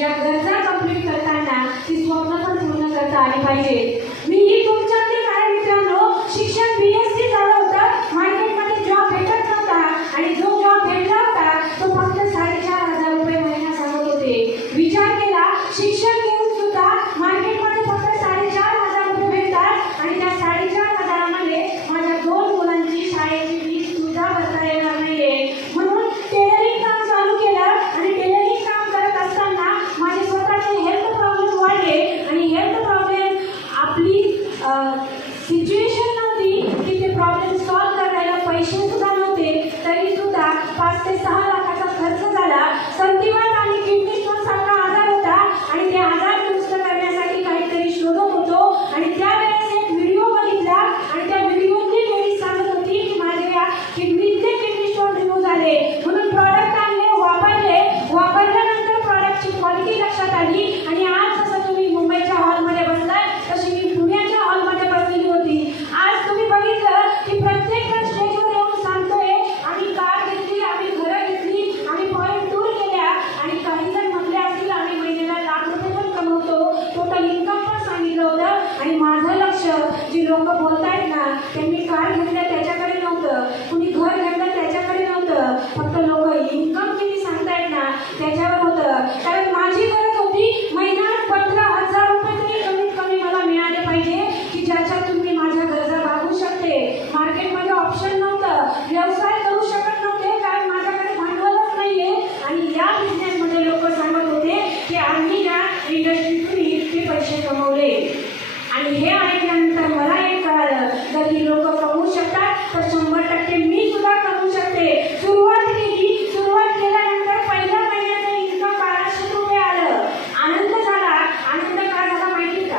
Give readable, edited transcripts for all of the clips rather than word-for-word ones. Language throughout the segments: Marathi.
या गरजा कंप्लीट करताना ती स्वप्न पण पूर्ण करता आली पाहिजे. मीही तुमच्यातले काही मित्रांनो शिक्षण BSc झालं होतं, मार्केटमध्ये जॉब भेटत नव्हता आणि जो जॉब भेटला होता तो फक्त 4,500 रुपये महिना सांगत होते. विचार केला शिक्षण घेऊन सुद्धा मार्केटमध्ये फक्त 4,500 रुपये भेटतात आणि त्या 4,500 मध्ये माझ्या 2 मुलांची शाळेची फीस सुद्धा भरता येणार नाहीये. म्हणून टेलरिंग काम चालू केलं आणि टेलरिंग काम करत असताना माझे स्वतःचे हेल्थ प्रॉब्लेम वाढले आणि हेल्थ प्रॉब्लेम आपली सिच्युएशन नव्हती की ते प्रॉब्लेम सॉल्व करायला पैसे सुद्धा नव्हते, तरी सुद्धा 5 ते 6 लाखाचा खर्च झाला. संधिवात आणि किडनी स्टोन सारखा आजार होता आणि ते आजार दुरुस्त करण्यासाठी काहीतरी शोधत होतो आणि त्यावेळेस एक व्हिडिओ बघितला आणि त्या व्हिडिओतली लेडी सांगत होती की माझे या किडनीतले किडनी स्टोन रिमूव्ह झाले. म्हणून प्रॉडक्ट आणले, वापरल्यानंतर प्रॉडक्टची क्वालिटी लक्षात आली आणि आज जसं तुम्ही मुंबईच्या हॉलमध्ये बसलाय तशी मी पुण्याच्या हॉलमध्ये बसलेली होती. आज तुम्ही बघितलं की प्रत्येक स्टेजवर येऊन सांगतोय आम्ही कार घेतली, आम्ही घरं घेतली, आम्ही फॉरेन टूर केल्या आणि काही जण म्हटले असतील आम्ही महिन्याला लाख रुपये पण कमवतो, टोटल इन्कम पण सांगितलं होतं. आणि माझं लक्ष जी लोक बोलतायत ना त्यांनी कार घेतल्या त्याच्याकडे नव्हतं, कुणी घर घेतलं त्याच्याकडे नव्हतं, फक्त लोक इन्कम किती सांगतायत ना त्याच्यावर होतं. कारण माझी गरज होती महिन्यात 15,000 रुपये तरी कमीत कमी मला मिळाले पाहिजे की ज्याच्यातून मी माझ्या गरजा भागवू शकते. मार्केटमध्ये ऑप्शन नव्हतं, व्यवसाय करू शकत नव्हते कारण माझ्याकडे भांडवलच नाहीये. आणि या बिझनेसमध्ये लोक सांगत होते की आम्ही या इंडस्ट्रीतून इतके पैसे कमवले. आणि हे ऐकल्यानंतर मला एक कळालं जर ही लोक कमवू शकतात तर 100% मी सुद्धा कमवू शकते. सुरुवात केल्यानंतर पहिल्या महिन्याचं इन्कम 1200 रुपये आलं. आनंद झाला. आनंद का झाला माहिती का?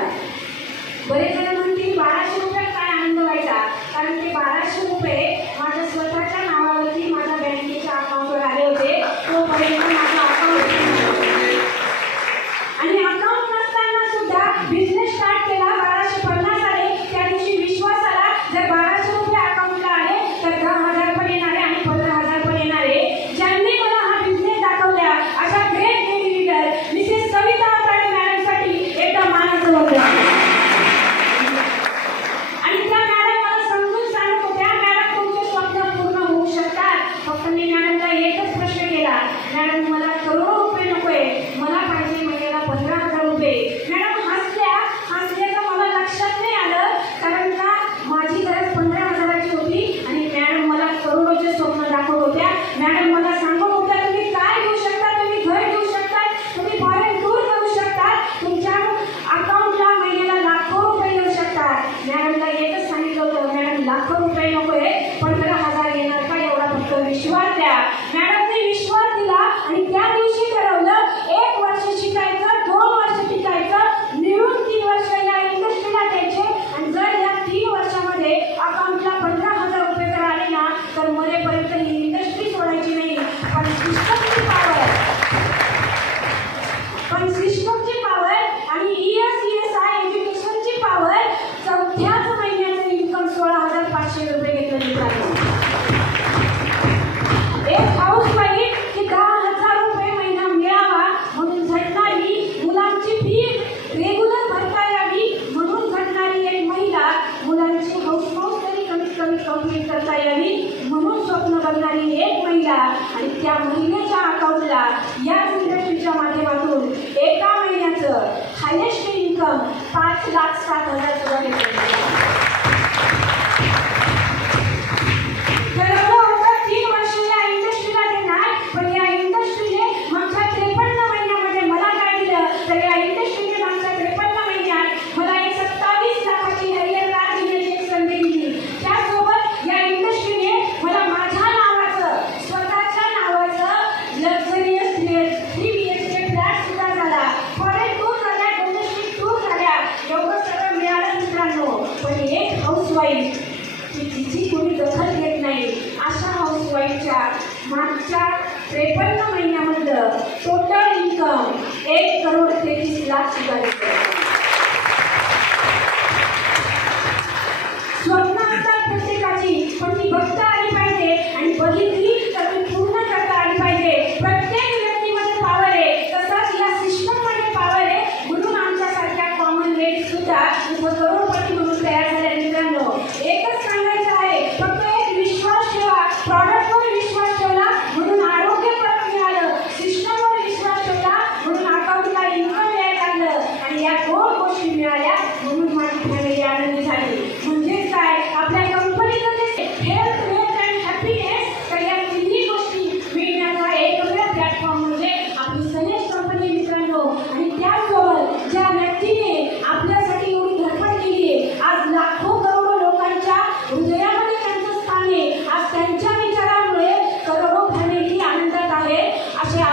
बरेच जण म्हणतील 1200 रुपयात काय आनंद व्हायचा, कारण ते 1200 रुपये माझ्या स्वतःच्या नावावरती माझ्या बँकेच्या अकाउंटवर आले होते. तोपर्यंत माझं अकाउंट आणि अकाउंट नसताना सुद्धा बिझनेस स्टार्ट केला. 1250 आले. त्या दिवशी विश्वास आला जर 1200 रुपये अकाउंटला आले तर 10,000 पण येणारे आणि 15,000 पण येणारे. ज्यांनी मला हा बिझनेस दाखवला अशा great lady leader Mrs Savita Atade मॅडमसाठी एकदा मानाचं होतं. आणि त्या मॅडम मला समजून सांगत होत्या मॅडम तुमचे स्वप्न पूर्ण होऊ शकतात. फक्त मी मॅडमला एकच प्रश्न केला, मॅडम मला करोडो रुपये नकोय, मला पाहिजे महिन्याला 15,000 रुपये. मॅडम हसल्या तर मला लक्षात नाही आलं कारण का माझी गरज 15,000ची होती आणि मॅडम मला करोडोचे स्वप्न दाखवत होत्या. मॅडम मला सांगत होत्या तुम्ही काय घेऊ शकता, तुम्ही घर घेऊ शकता, तुम्ही फॉरेन टूर करू शकता, तुमच्या अकाउंटला महिन्याला लाखो रुपये येऊ शकतात. मॅडमला एकच सांगितलं होतं मॅडम लाखो रुपये नकोय, 15,000 येणार का एवढा फक्त विश्वास द्या. मॅडमने विश्वास दिला आणि त्या दिवशी ठरवलं 1 वर्ष शिकायचं, 2 वर्ष टिकायचं, मिळून 3 वर्ष या इंडस्ट्रीला द्यायचे. आणि जर या 3 वर्षामध्ये अकाउंटला 15,000 रुपये जर आले ना तर मरेपर्यंत ही इंडस्ट्री सोडायची नाही. पण सिस्टमची पावर आणि ESI एज्युकेशनची पावर 4थ्याच महिन्याचं इन्कम 16,500 रुपये घेतलं जातं. एक हाऊस वाईफ की 10,000 रुपये महिना मिळावा म्हणून झटणारी, मुलांची फी रेग्युलर भरता यावी म्हणून झटणारी एक महिला, मुलांची हाऊसमाऊस तरी कमीत कमी कंप्लीट करता यावी म्हणून स्वप्न बघणारी एक महिला. आणि त्या महिन्याच्या अकाउंटला याच इंडस्ट्रीच्या माध्यमातून एका महिन्याचं हायेस्ट इन्कम 5,07,000 सुद्धा घेतलं. तिची कोणी दखल घेत नाही अशा हाऊसवाईफच्या मागच्या 53 महिन्यामधलं टोटल इन्कम 1,33,00,000 सुद्धा येतं. स्वप्न असतात प्रत्येकाची, पण ती बघता आली पाहिजे आणि बघितली तर ती पूर्ण करता आली पाहिजे. प्रत्येक व्यक्तीमध्ये पावर आहे. तसंच या सिस्टम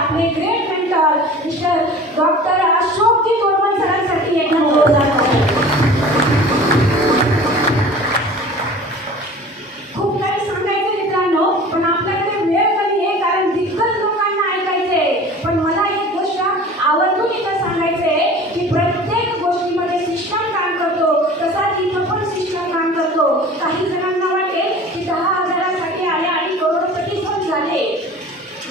आपले great mentor mister doctor Ashok ji Toramal सरांसाठी एक जोरदार ताली. खूप काही सांगायचं मित्रांनो, पण आपल्याकडे वेळ कमी आहे कारण दिग्गज लोकांना ऐकायचंय. पण मला एक गोष्ट आवर्जून इथं सांगायचंय की प्रत्येक गोष्टीमध्ये सिस्टम काम करतो, तसाच इथं पण सिस्टम काम करतो. काही जणांना वाटेल की 10,000साठी आले आणि करोडपती पण झाले,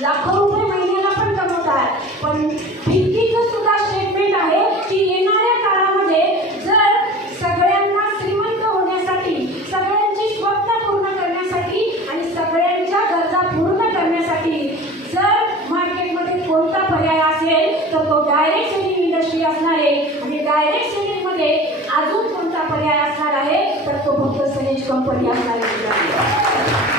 लाखो रुपये महिन्याला पण कमवतात. पण भिंतीचं सुद्धा स्टेटमेंट आहे की येणाऱ्या काळामध्ये जर सगळ्यांना श्रीमंत होण्यासाठी, सगळ्यांची स्वप्न पूर्ण करण्यासाठी आणि सगळ्यांच्या गरजा पूर्ण करण्यासाठी जर मार्केटमध्ये कोणता पर्याय असेल तर तो डायरेक्ट सेलिंग इंडस्ट्री असणार आहे. आणि डायरेक्ट सेलिंगमध्ये अजून कोणता पर्याय असणार आहे तर तो फक्त सनेज कंपनी असणार आहे.